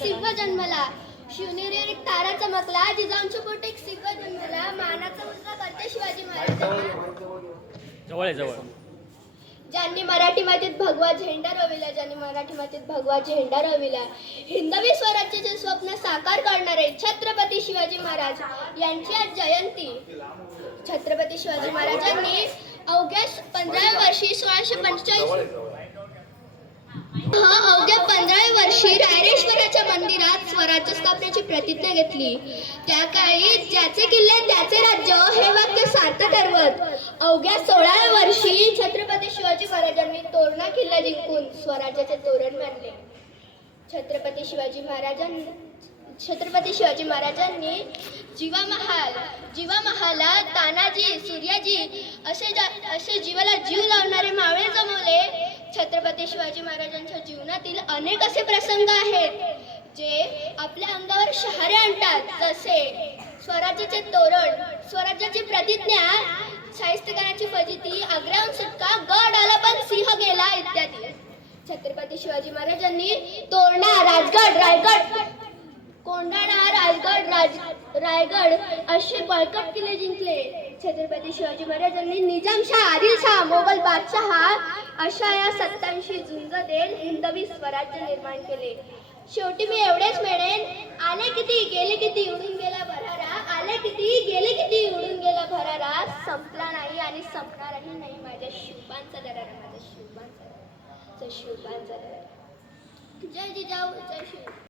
सिंह जन्मला, शिवनेरीवर एक तारा चमकला, जिजाऊंच्या पोटी एक सिंह जन्मला, मानाचा मुलगा करते शिवाजी महाराजांना. जवळ जवळ. ज्यांनी मराठी मातीत भगवा झेंडा रोविला, ज्यांनी मराठी मातीत भगवा झेंडा रोविला, हिंदवी स्वराज्याचे स्वप्न साकार करणारे छत्रपती शिवाजी महाराज यांची आज जयंती. छत्रपती शिवाजी महाराजांनी अवघ्या 15व्या वर्षी 1645 अवघ्या 15व्या वर्षी रायरेश्वराच्या मंदिरात स्वराज्य स्थापनेची प्रतिज्ञा घेतली. त्या काळी ज्याचे किल्ले त्याचे राज्य हे वाक्य सार्थ ठरवत अवघ्या 16व्या वर्षी छत्रपती शिवाजी महाराजांनी तोरणा किल्ला जिंकून स्वराज्याचे तोरण मारले. छत्रपती शिवाजी महाराजांनी जीवा महाला तानाजी, सूर्याजी असे जीवाला जीव लावणारे मावळे जमवले. छत्रपती शिवाजी महाराजांच्या जीवनातील अनेक असे प्रसंग आहेत जे आपल्या अंगावर शहारे आणतात, जसे स्वराज्याचे तोरण, स्वराज्याची प्रतिज्ञा, शाहिस्तेखानाची फजिती, आग्र्याहून सुटका, गड आला पण सिंह गेला इत्यादी. छत्रपती शिवाजी महाराजांनी तोरणा, राजगड, रायगड, कोंढाणा, रायगड असे बळकट किल्ले जिंकले. छत्रपती शिवाजी महाराजांनी निजामशाह, आदिलशाह, मोगल बादशाह अशा या सत्तांशी झुंज देत हिंदवी स्वराज्य निर्माण केले. शेवटी मी एवढेच म्हणेन, आले किती गेले किती उडून गेला भरारा, आले किती गेले किती उडून गेला भरारा, संपला नाही आणि संपणारही नाही माझ्या शिवबांचा दरारा, माझ्या शिवबांचा दरारा. जय जिजाऊ, जय शिव.